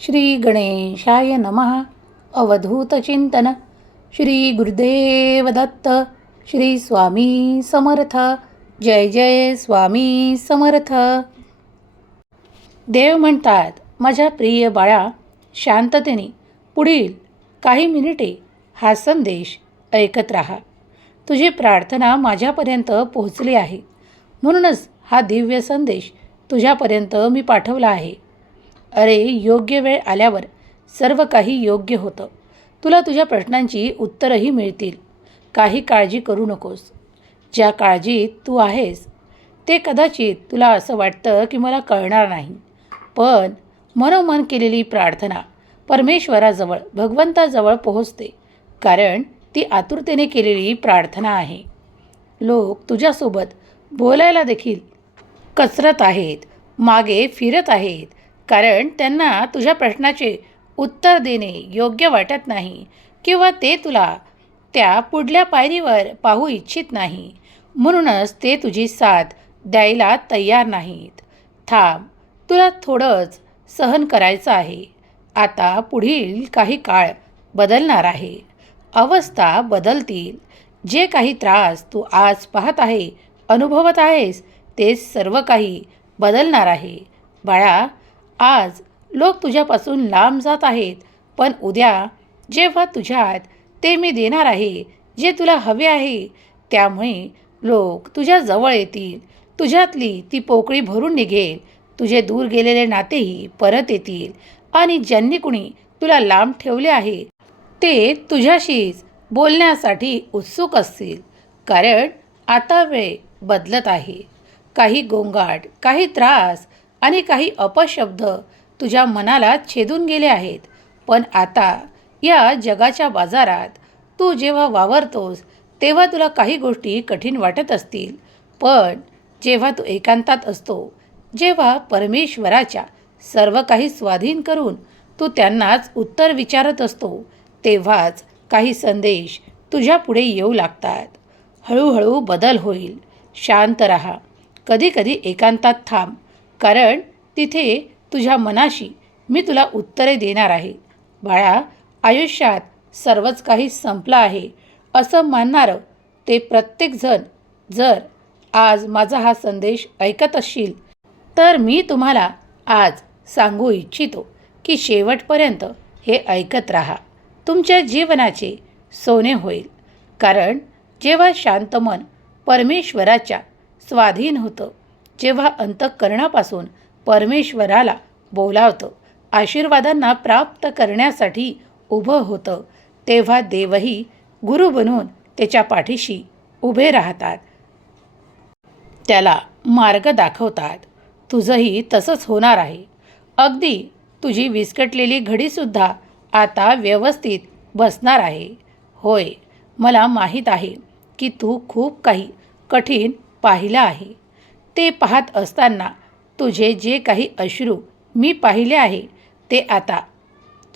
श्री गणेशाय नमः. अवधूत चिंतन. श्री गुरुदेव दत्त. श्री स्वामी समर्थ. जय जय स्वामी समर्थ. देव म्हणतात, माझ्या प्रिय बाळा, शांततेने पुढील काही मिनिटे हा संदेश ऐकत राहा. तुझी प्रार्थना माझ्यापर्यंत पोहोचली आहे, म्हणूनच हा दिव्य संदेश तुझ्यापर्यंत मी पाठवला आहे. अरे, योग्य वेळ आल्यावर सर्व काही योग्य होतं. तुला तुझ्या प्रश्नांची उत्तरंही मिळतील. काही काळजी करू नकोस. ज्या काळजीत तू आहेस ते कदाचित तुला असं वाटतं की मला कळणार नाही, पण मनोमन केलेली प्रार्थना परमेश्वराजवळ, भगवंताजवळ पोहोचते, कारण ती आतुरतेने केलेली प्रार्थना आहे. लोक तुझ्यासोबत बोलायला देखील कचरत आहेत, मागे फिरत आहेत, कारण त्यांना तुझ्या प्रश्नाचे उत्तर देणे योग्य वाटत नाही किंवा ते तुला त्या पुढल्या पायरीवर पाहू इच्छित नाही. म्हणूनच ते तुझी साथ द्यायला तयार नाहीत. थांब, तुला थोडंच सहन करायचं आहे. आता पुढील काही काळ बदलणार आहे. अवस्था बदलतील. जे काही त्रास तू आज पाहत आहे, अनुभवत आहेस, ते सर्व काही बदलणार आहे. बाळा, आज लोक तुझ्यापासून लांब जात आहेत, पण उद्या जेव्हा तुझ्यात ते मी देणार आहे जे तुला हवे आहे, त्यामुळे लोक तुझ्या जवळ येतील. तुझ्यातली ती पोकळी भरून निघेल. तुझे दूर गेलेले नातेही परत येतील आणि ज्यांनी कुणी तुला लांब ठेवले आहे ते तुझ्याशीच बोलण्यासाठी उत्सुक असतील, कारण आता वेळ बदलत आहे. काही गोंगाट, काही त्रास आणि काही अपशब्द तुझ्या मनाला छेदून गेले आहेत, पण आता या जगाच्या बाजारात तू जेव्हा वावरतोस तेव्हा तुला काही गोष्टी कठीण वाटत असतील, पण जेव्हा तू एकांतात असतो, जेव्हा परमेश्वराच्या सर्व काही स्वाधीन करून तू त्यांनाच उत्तर विचारत असतो, तेव्हाच काही संदेश तुझ्या पुढे येऊ लागतात. हळूहळू बदल होईल. शांत राहा. कधीकधी एकांतात थांब, कारण तिथे तुझ्या मनाशी मी तुला उत्तरे देणार आहे. बाळा, आयुष्यात सर्वच काही संपलं आहे असं मानणारं ते प्रत्येकजण जर आज माझा हा संदेश ऐकत असशील, तर मी तुम्हाला आज सांगू इच्छितो की शेवटपर्यंत हे ऐकत राहा. तुमच्या जीवनाचे सोने होईल. कारण जेव्हा शांत मन परमेश्वराच्या स्वाधीन होतं, जेव्हा अंतःकरणापासून परमेश्वराला बोलावतं, आशीर्वादांना प्राप्त करण्यासाठी उभं होतं, तेव्हा देवही गुरु बनून त्याच्या पाठीशी उभे राहतात, त्याला मार्ग दाखवतात. तुझंही तसंच होणार आहे. अगदी तुझी विस्कटलेली घडीसुद्धा आता व्यवस्थित बसणार आहे. होय, मला माहीत आहे की तू खूप काही कठीण पाहिलं आहे. ते पाहत असताना तुझे जे काही अश्रू मी पाहिले आहे, ते आता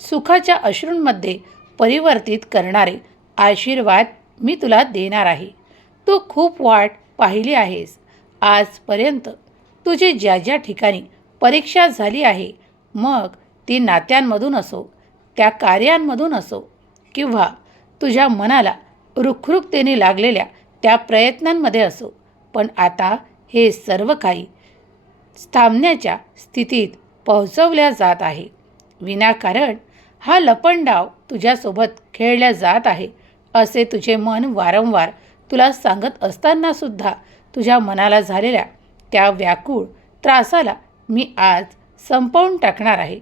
सुखाच्या अश्रूंमध्ये परिवर्तित करणारे आशीर्वाद मी तुला देणार आहे. तू खूप वाट पाहिली आहेस. आजपर्यंत तुझी ज्या ज्या ठिकाणी परीक्षा झाली आहे, मग ती नात्यांमधून असो, त्या कार्यांमधून असो, किंवा तुझ्या मनाला रुखरुखतेने लागलेल्या त्या प्रयत्नांमध्ये असो, पण आता हे सर्व काही थांबण्याच्या स्थितीत पोहोचवल्या जात आहे. विनाकारण हा लपंडाव तुझ्यासोबत खेळल्या जात आहे असे तुझे मन वारंवार तुला सांगत असतानासुद्धा तुझ्या मनाला झालेल्या त्या व्याकुळ त्रासाला मी आज संपवून टाकणार आहे.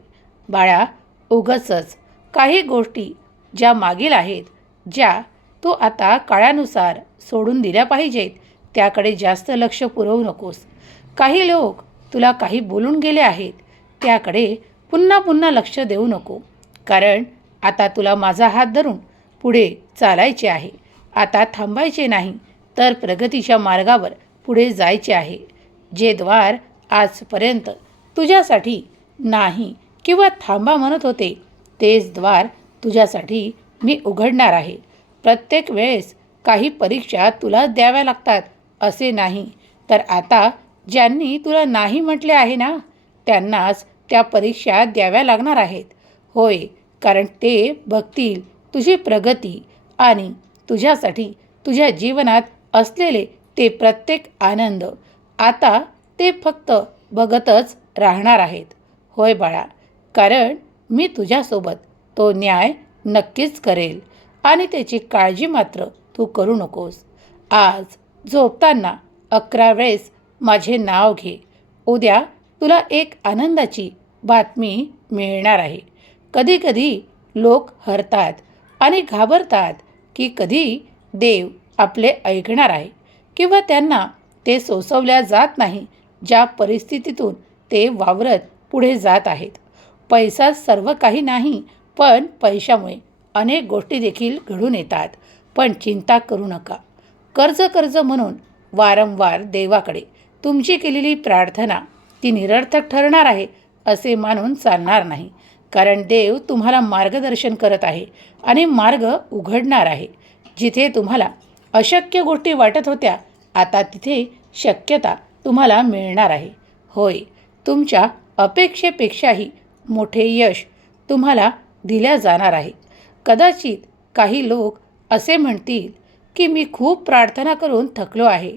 बाळा, उगाचच काही गोष्टी ज्या मागील आहेत, ज्या तू आता काळानुसार सोडून दिल्या पाहिजेत, त्याकडे जास्त लक्ष पुरवू नकोस. काही लोक तुला काही बोलून गेले आहेत, त्याकडे पुन्हा पुन्हा लक्ष देऊ नको, कारण आता तुला माझा हात धरून पुढे चालायचे आहे. आता थांबायचे नाही, तर प्रगतीच्या मार्गावर पुढे जायचे आहे. जे द्वार आजपर्यंत तुझ्यासाठी नाही किंवा थांबा म्हणत होते, तेच द्वार तुझ्यासाठी मी उघडणार आहे. प्रत्येक वेळेस काही परीक्षा तुला द्याव्या लागतात असे नाही, तर आता ज्यांनी तुला नाही म्हटले आहे ना, त्यांनाच त्या परीक्षा द्याव्या लागणार आहेत. होय, कारण ते बघतील तुझी प्रगती आणि तुझ्यासाठी तुझ्या जीवनात असलेले ते प्रत्येक आनंद. आता ते फक्त बघतच राहणार आहेत. होय बाळा, कारण मी तुझ्यासोबत तो न्याय नक्कीच करेल आणि त्याची काळजी मात्र तू करू नकोस. आज झोपताना 11 वेळेस माझे नाव घे. उद्या तुला एक आनंदाची बातमी मिळणार आहे. कधीकधी लोक हरतात आणि घाबरतात की कधी देव आपले ऐकणार आहे किंवा त्यांना ते सोसवल्या जात नाही ज्या परिस्थितीतून ते वावरत पुढे जात आहेत. पैसा सर्व काही नाही, पण पैशामुळे अनेक गोष्टी देखील घडून येतात. पण चिंता करू नका. कर्ज म्हणून वारंवार देवाकडे तुमची केलेली प्रार्थना ती निरर्थक ठरणार आहे असे मानून चालणार नाही. कारण देव तुम्हाला मार्गदर्शन करत आहे आणि मार्ग उघडणार आहे. जिथे तुम्हाला अशक्य गोष्टी वाटत होत्या, आता तिथे शक्यता तुम्हाला मिळणार आहे. होय, तुमच्या अपेक्षेपेक्षाही मोठे यश तुम्हाला दिल्या जाणार आहे. कदाचित काही लोक असे म्हणतील की मी खूप प्रार्थना करून थकलो आहे.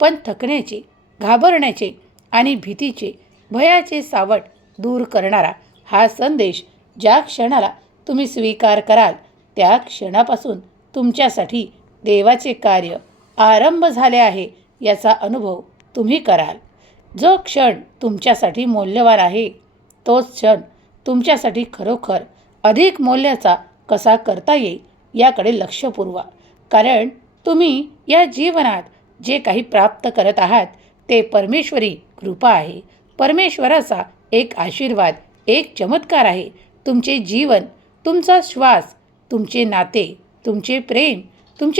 पण थकण्याचे, घाबरण्याचे आणि भीतीचे, भयाचे सावट दूर करणारा हा संदेश ज्या क्षणाला तुम्ही स्वीकार कराल, त्या क्षणापासून तुमच्यासाठी देवाचे कार्य आरंभ झाले आहे याचा अनुभव तुम्ही कराल. जो क्षण तुमच्यासाठी मौल्यवान आहे, तोच क्षण तुमच्यासाठी खरोखर अधिक मौल्याचा कसा करता येईल याकडे लक्ष पुरवा. कारण तुम्ही या जीवनात जे काही प्राप्त करत आहात ते परमेश्वरी कृपा आहे. परमेश्वराचा एक आशीर्वाद, एक चमत्कार आहे. तुमचे जीवन, तुमचा श्वास, तुमचे नाते, तुमचे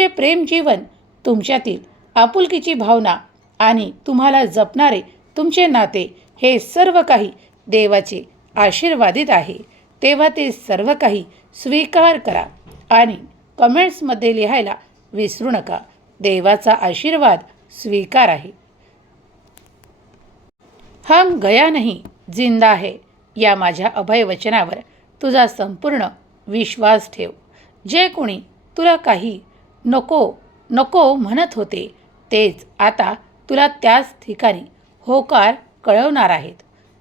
प्रेम जीवन, तुमच्यातील आपुलकीची भावना आणि तुम्हाला जपणारे तुमचे नाते, हे सर्व काही देवाचे आशीर्वादित आहे. तेव्हा ते सर्व काही स्वीकार करा आणि कमेंट्समध्ये लिहायला विसरू नका. देवाचा आशीर्वाद स्वीकार आहे. हम गया नहीं, जिंदा है या माझ्या अभयवचनावर तुझा संपूर्ण विश्वास ठेव. जे कोणी तुला काही नको नको म्हणत होते, तेच आता तुला त्याच ठिकाणी होकार कळवणार आहेत.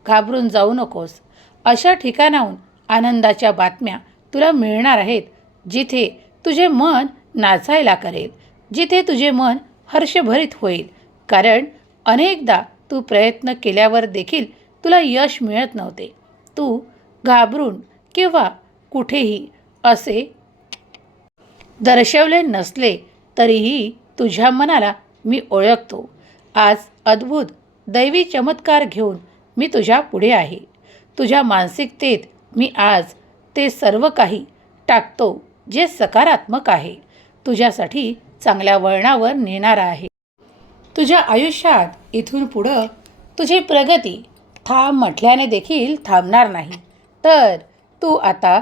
घाबरून जाऊ नकोस. अशा ठिकाणाहून आनंदाच्या बातम्या तुला मिळणार आहेत, जिथे तुझे मन नाचायला करेल, जिथे तुझे मन हर्षभरित होईल. कारण अनेकदा तू प्रयत्न केल्यावर देखील तुला यश मिळत नव्हते. तू घाबरून किंवा कुठेही असे दर्शवले नसले तरीही तुझ्या मनाला मी ओळखतो. आज अद्भुत दैवी चमत्कार घेऊन मी तुझ्या पुढे आहे. तुझ्या मानसिकतेत मी आज ते सर्व काही टाकतो जे सकारात्मक आहे, तुझ्यासाठी चांगल्या वळणावर नेणारा आहे. तुझ्या आयुष्यात इथून पुढं तुझी प्रगती थांब म्हटल्याने देखील थांबणार नाही. तर तू आता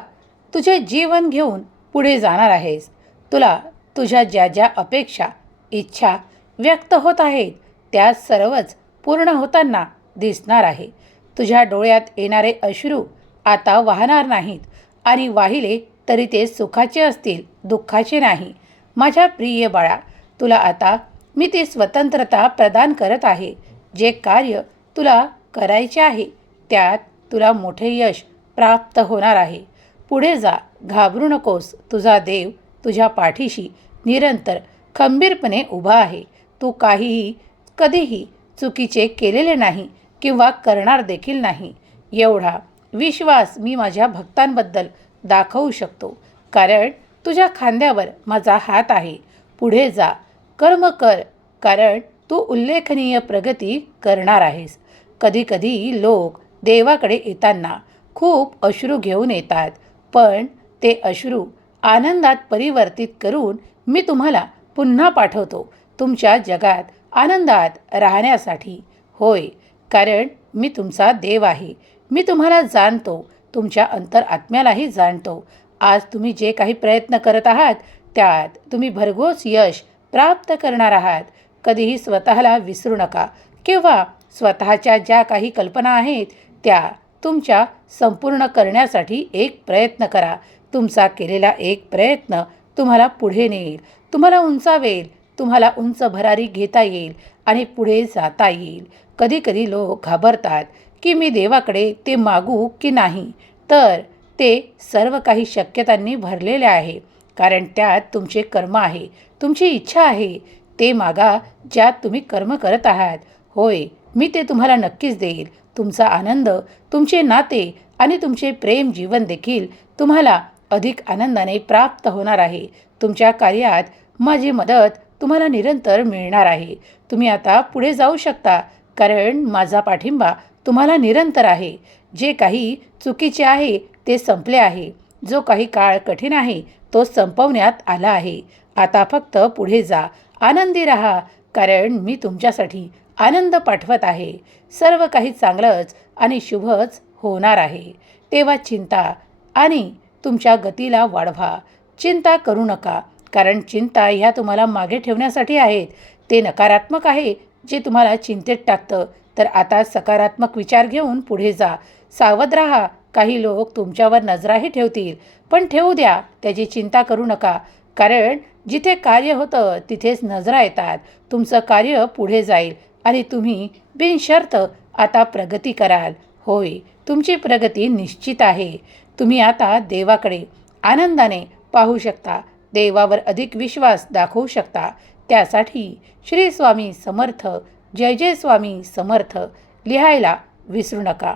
तुझे जीवन घेऊन पुढे जाणार आहेस. तुला तुझ्या ज्या ज्या अपेक्षा, इच्छा व्यक्त होत आहेत, त्या सर्वच पूर्ण होताना दिसणार आहे. तुझ्या डोळ्यात येणारे अश्रू आता वाहणार नाहीत आणि वाहिले तरी ते सुखाचे असतील, दुःखाचे नाही. माझ्या प्रिय बाळा, तुला आता मी ती स्वतंत्रता प्रदान करत आहे. जे कार्य तुला करायचे आहे त्यात तुला मोठे यश प्राप्त होणार आहे. पुढे जा, घाबरू नकोस. तुझा देव तुझ्या पाठीशी निरंतर खंबीरपणे उभा आहे. तू काहीही कधीही चुकीचे केलेले नाही किंवा करणार देखील नाही. एवढा विश्वास मी माझ्या भक्तांबद्दल दाखवू शकतो, कारण तुझ्या खांद्यावर माझा हात आहे. पुढे जा, कर्म कर, कारण तू उल्लेखनीय प्रगती करणार आहेस. कधीकधी लोक देवाकडे येताना खूप अश्रू घेऊन येतात, पण ते अश्रू आनंदात परिवर्तित करून मी तुम्हाला पुन्हा पाठवतो तुमच्या जगात आनंदात राहण्यासाठी. होय, कारण मी तुमचा देव आहे. मी तुम्हाला जाणतो, तुमच्या अंतरात्म्यालाही जाणतो. आज तुम्ही जे काही प्रयत्न करत आहात त्यात तुम्ही भरघोस यश प्राप्त करणार आहात. कधीही स्वतःला विसरू नका किंवा स्वतःच्या ज्या काही कल्पना आहेत त्या तुमच्या संपूर्ण करण्यासाठी एक प्रयत्न करा. तुमचा केलेला एक प्रयत्न तुम्हाला पुढे नेईल, तुम्हाला उंचावेल, तुम्हाला उंच भरारी घेता येईल आणि पुढे जाता येईल. कधीकधी लोक घाबरतात की मी देवाकडे ते मागू की नाही, तर ते सर्व काही शक्यतांनी भरलेले आहे, कारण त्यात तुमचे कर्म आहे, तुमची इच्छा आहे. ते मागा ज्यात तुम्ही कर्म करत आहात. होय, मी ते तुम्हाला नक्कीच देईल. तुमचा आनंद, तुमचे नाते आणि तुमचे प्रेम जीवन देखील तुम्हाला अधिक आनंदाने प्राप्त होणार आहे. तुमच्या कार्यात माझी मदत तुम्हाला निरंतर मिळणार आहे. तुम्ही आता पुढे जाऊ शकता, कारण माझा पाठिंबा तुम्हाला निरंतर आहे. जे काही चुकीचे आहे ते संपले आहे. जो काही काळ कठीण आहे तो संपवण्यात आला आहे. आता फक्त पुढे जा, आनंदी राहा, कारण मी तुमच्यासाठी आनंद पाठवत आहे. सर्व काही चांगलंच आणि शुभच होणार आहे. तेव्हा चिंता आणि तुमच्या गतीला वाढवा. चिंता करू नका, कारण चिंता ह्या तुम्हाला मागे ठेवण्यासाठी आहेत. ते नकारात्मक आहे जे तुम्हाला चिंतेत टाकतं. तर आता सकारात्मक विचार घेऊन पुढे जा. सावध राहा. काही लोक तुमच्यावर नजराही ठेवतील, पण ठेवू द्या, त्याची चिंता करू नका, कारण जिथे कार्य होतं तिथेच नजरा येतात. तुमचं कार्य पुढे जाईल आणि तुम्ही बिनशर्त आता प्रगती कराल. होय, तुमची प्रगती निश्चित आहे. तुम्ही आता देवाकडे आनंदाने पाहू शकता, देवावर अधिक विश्वास दाखवू शकता. त्यासाठी श्री स्वामी समर्थ, जय जय स्वामी समर्थ लिहायला विसरू नका.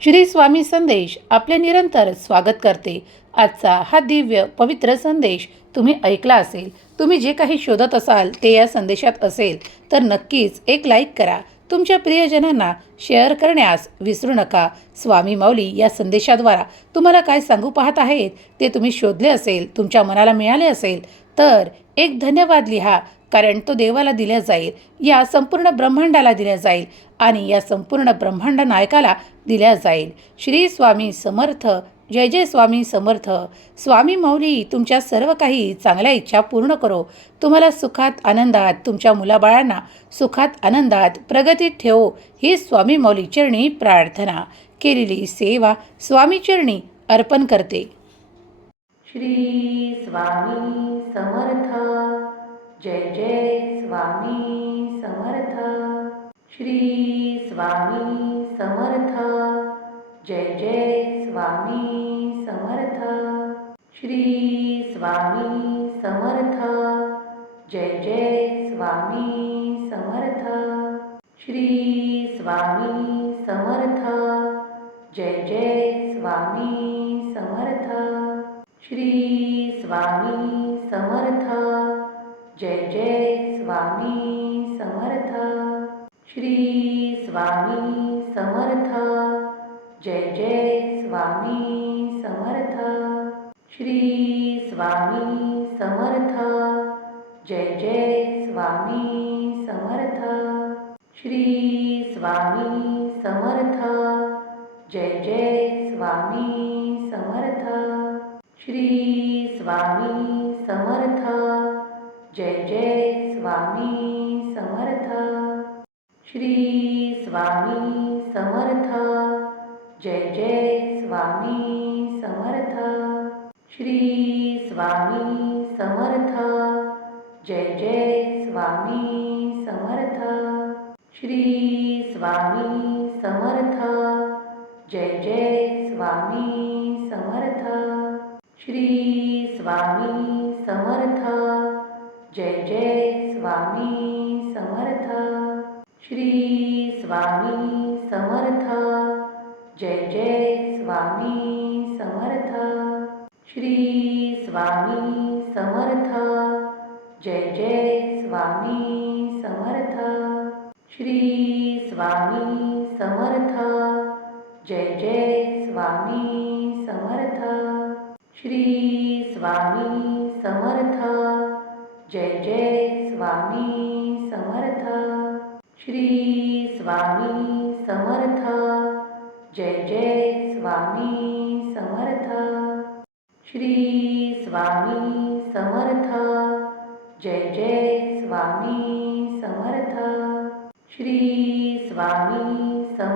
श्री स्वामी संदेश आपले निरंतर स्वागत करते. आजचा हा दिव्य पवित्र संदेश तुम्ही ऐकला असेल. तुम्ही जे काही शोधत असाल ते या संदेशात असेल तर नक्कीच एक लाईक करा. तुमच्या प्रियजनांना शेअर करण्यास विसरू नका. स्वामी माऊली या संदेशाद्वारा तुम्हाला काय सांगू पाहत आहेत ते तुम्ही शोधले असेल, तुमच्या मनाला मिळाले असेल तर एक धन्यवाद लिहा, कारण तो देवाला दिला जाईल, या संपूर्ण ब्रह्मांडाला दिला जाईल आणि या संपूर्ण ब्रह्मांड नायकाला दिल्या जाईल. श्री स्वामी समर्थ, जय जय स्वामी समर्थ. स्वामी माऊली तुमच्या सर्व काही चांगल्या इच्छा पूर्ण करो. तुम्हाला सुखात आनंदात, तुमच्या मुलाबाळांना सुखात आनंदात प्रगतीत ठेवो, ही स्वामी माऊली चरणी प्रार्थना. केलेली सेवा स्वामी चरणी अर्पण करते. श्री स्वामी समर्थ, जय जय स्वामी समर्थ. श्री स्वामी समर्थ, जय जय स्वामी समर्थ. श्री स्वामी समर्थ, जय जय स्वामी समर्थ. श्री स्वामी समर्थ, जय जय स्वामी समर्थ. श्री स्वामी समर्थ, जय जय स्वामी समर्थ. श्री स्वामी समर्थ, जय जय स्वामी समर्थ. श्री स्वामी समर्थ, जय जय स्वामी समर्थ. श्री स्वामी समर्थ, जय जय स्वामी समर्थ. श्री स्वामी समर्थ, जय जय स्वामी समर्थ. श्री स्वामी समर्थ, जय जय स्वामी समर्थ. श्री स्वामी समर्थ, जय जय स्वामी समर्थ. श्री स्वामी समर्थ, जय जय स्वामी समर्थ. श्री स्वामी समर्थ, जय जय स्वामी समर्थ. श्री स्वामी समर्थ, जय जय स्वामी समर्थ. श्री स्वामी समर्थ, जय जय स्वामी समर्थ. श्री स्वामी समर्थ, जय जय स्वामी समर्थ. श्री स्वामी समर्थ, जय जय स्वामी समर्थ. श्री स्वामी समर्थ, जय जय स्वामी समर्थ. श्री स्वामी समर्थ, जय जय स्वामी समर्थ. श्री स्वामी समर्थ.